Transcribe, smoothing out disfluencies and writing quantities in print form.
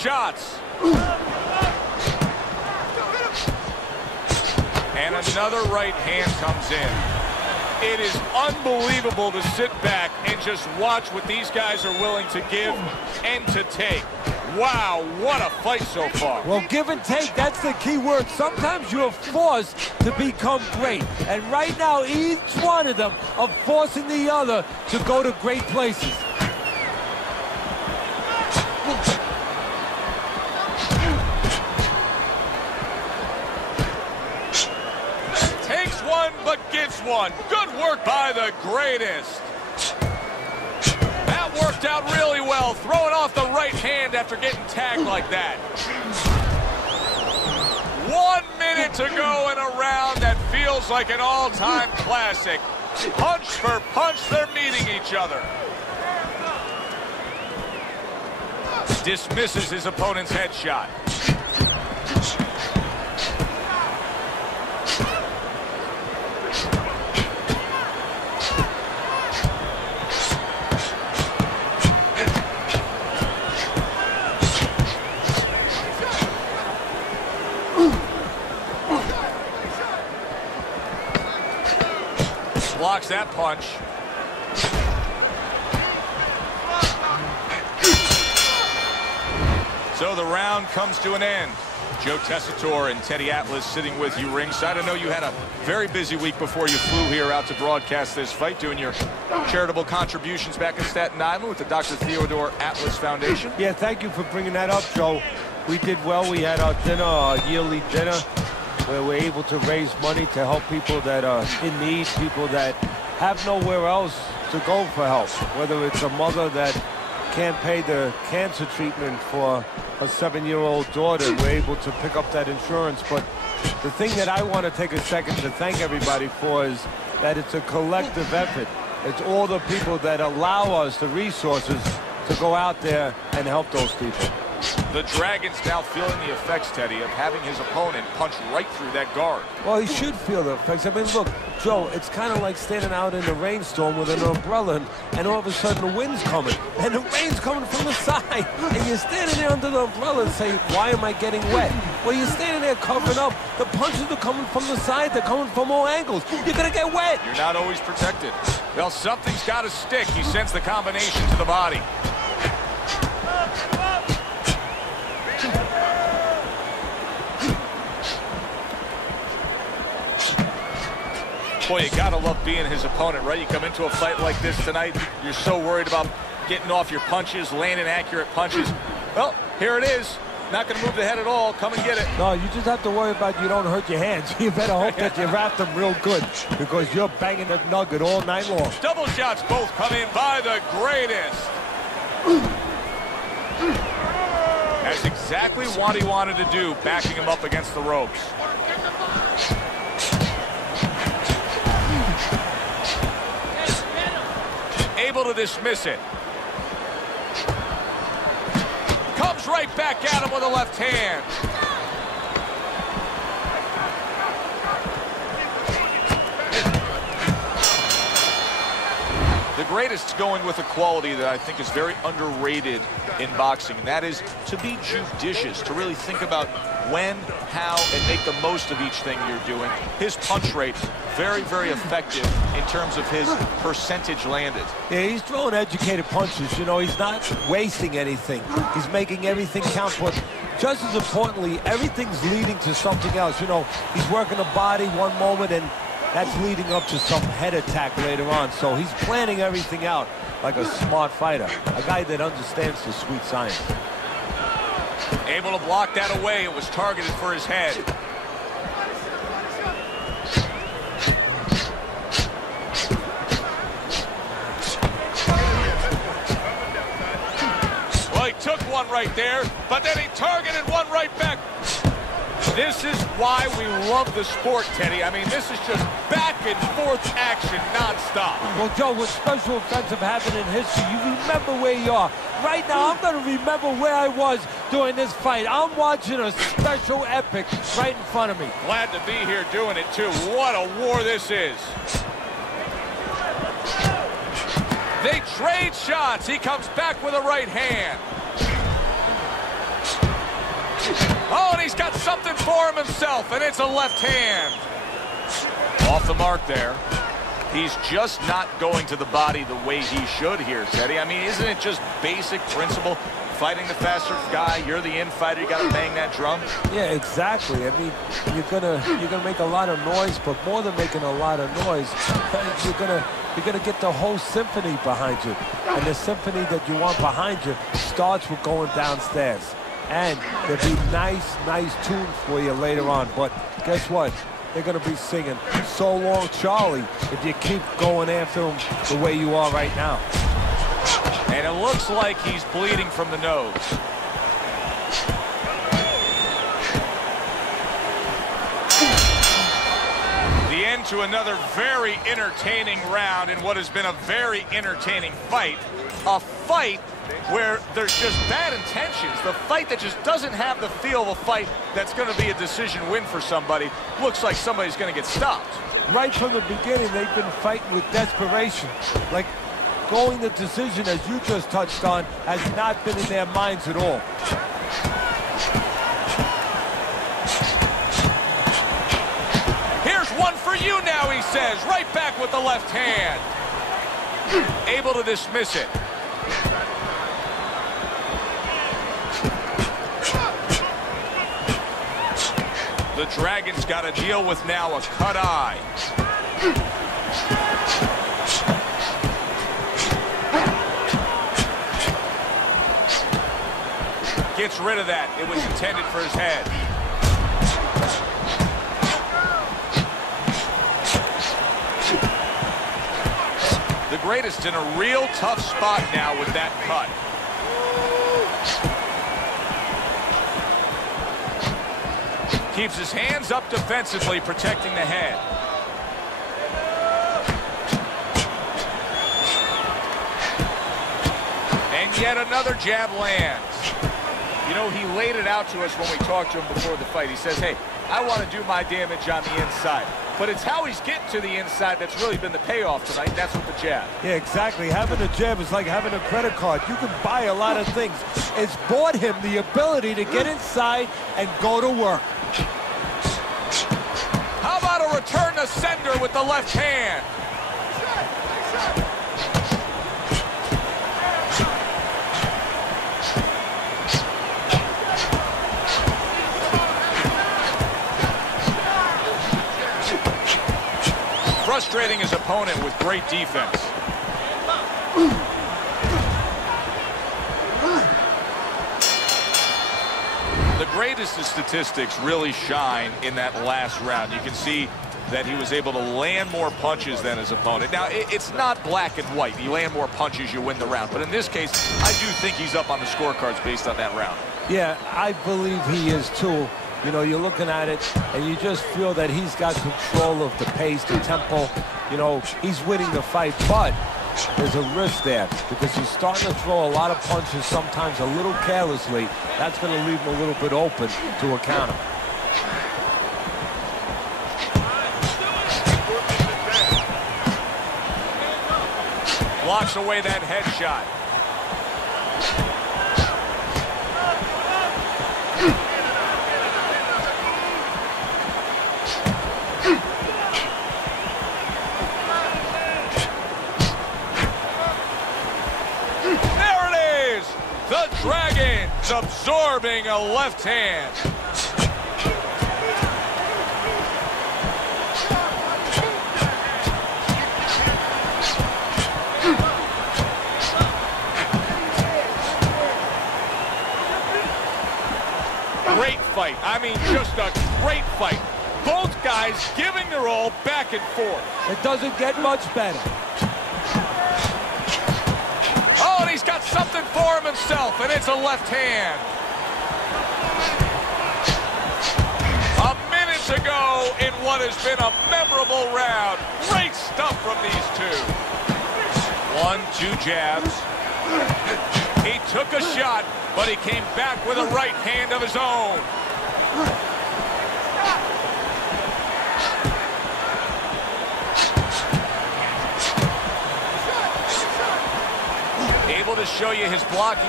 shots. And another right hand comes in. It is unbelievable to sit back and just watch what these guys are willing to give and to take. Wow, what a fight so far. Well, give and take, that's the key word. Sometimes you're forced to become great. And right now, each one of them are forcing the other to go to great places. Takes one, but gets one. Good work by the greatest. That worked out really well, throwing off the right hand after getting tagged like that. 1 minute to go in a round that feels like an all-time classic. Punch for punch, they're meeting each other. Dismisses his opponent's headshot. Blocks that punch. So the round comes to an end. Joe Tessitore and Teddy Atlas sitting with you ringside. I know you had a very busy week before you flew here out to broadcast this fight, doing your charitable contributions back in Staten Island with the Dr. Theodore Atlas Foundation. Yeah, thank you for bringing that up, Joe. We did well. We had our dinner, our yearly dinner, where we're able to raise money to help people that are in need, people that have nowhere else to go for help, whether it's a mother that can't pay the cancer treatment for a 7-year-old daughter. We're able to pick up that insurance. But the thing that I want to take a second to thank everybody for is that it's a collective effort. It's all the people that allow us the resources to go out there and help those people. The Dragon's now feeling the effects, Teddy, of having his opponent punch right through that guard. Well, he should feel the effects. I mean, look, Joe, it's kind of like standing out in a rainstorm with an umbrella, and all of a sudden the wind's coming, and the rain's coming from the side, and you're standing there under the umbrella and say, why am I getting wet? Well, you're standing there covering up. The punches are coming from the side. They're coming from all angles. You're going to get wet. You're not always protected. Well, something's got to stick. He sends the combination to the body. Boy, you gotta love being his opponent, right? You come into a fight like this tonight, you're so worried about getting off your punches, landing accurate punches. Well, here it is. Not gonna move the head at all. Come and get it. No, you just have to worry about you don't hurt your hands. You better hope that you wrap them real good, because you're banging that nugget all night long. Double shots both come in by the greatest. That's exactly what he wanted to do, backing him up against the ropes. Able to dismiss it. Comes right back at him with a left hand. The greatest going with a quality that I think is very underrated in boxing, and that is to be judicious, to really think about when, how, and make the most of each thing you're doing. His punch rate, very, very effective in terms of his percentage landed. Yeah, he's throwing educated punches. You know, he's not wasting anything. He's making everything count, but just as importantly, everything's leading to something else. You know, he's working the body one moment, and that's leading up to some head attack later on. So he's planning everything out like a smart fighter, a guy that understands the sweet science. Able to block that away. It was targeted for his head. Well, he took one right there, but then he targeted one right back. This is why we love the sport, Teddy. I mean, this is just back and forth action nonstop. Well, Joe, with special events have happened in history, you remember where you are. Right now, I'm going to remember where I was during this fight. I'm watching a special epic right in front of me. Glad to be here doing it, too. What a war this is. They trade shots. He comes back with a right hand. something for him himself, and it's a left hand. Off the mark there. He's just not going to the body the way he should here, Teddy. I mean, isn't it just basic principle? Fighting the faster guy, you're the infighter, you got to bang that drum. Yeah, exactly. I mean, you're gonna make a lot of noise, but more than making a lot of noise, you're gonna get the whole symphony behind you. And the symphony that you want behind you starts with going downstairs. And there'll be nice tunes for you later on. But guess what? They're going to be singing "So Long, Charlie" if you keep going after them the way you are right now. And it looks like he's bleeding from the nose. The end to another very entertaining round in what has been a very entertaining fight. A fight where there's just bad intentions. The fight that just doesn't have the feel of a fight that's going to be a decision win for somebody. Looks like somebody's going to get stopped. Right from the beginning, they've been fighting with desperation. Like, going the decision, as you just touched on, has not been in their minds at all. Here's one for you now, he says. Right back with the left hand. Able to dismiss it. The Dragon's got to deal with now a cut eye. Gets rid of that. It was intended for his head. The Greatest in a real tough spot now with that cut. Keeps his hands up defensively, protecting the head. And yet another jab lands. You know, he laid it out to us when we talked to him before the fight. He says, hey, I want to do my damage on the inside. But it's how he's getting to the inside that's really been the payoff tonight. That's with the jab. Yeah, exactly. Having a jab is like having a credit card. You can buy a lot of things. It's bought him the ability to get inside and go to work. How about a return to sender with the left hand? Frustrating his opponent with great defense. The Greatest of statistics really shine in that last round. You can see that he was able to land more punches than his opponent. Now, it's not black and white. You land more punches, you win the round. But in this case, I do think he's up on the scorecards based on that round. Yeah, I believe he is too. You know, you're looking at it, and you just feel that he's got control of the pace, the tempo. You know, he's winning the fight, but there's a risk there because he's starting to throw a lot of punches, sometimes a little carelessly. That's going to leave him a little bit open to a counter. Blocks away that headshot. The Dragon's absorbing a left hand. Great fight. I mean, just a great fight. Both guys giving their all back and forth. It doesn't get much better. Oh, and he's got something for him himself, and it's a left hand. A minute to go in what has been a memorable round. Great stuff from these two. 1-2 jabs. He took a shot, but he came back with a right hand of his own. Able to show you his blocking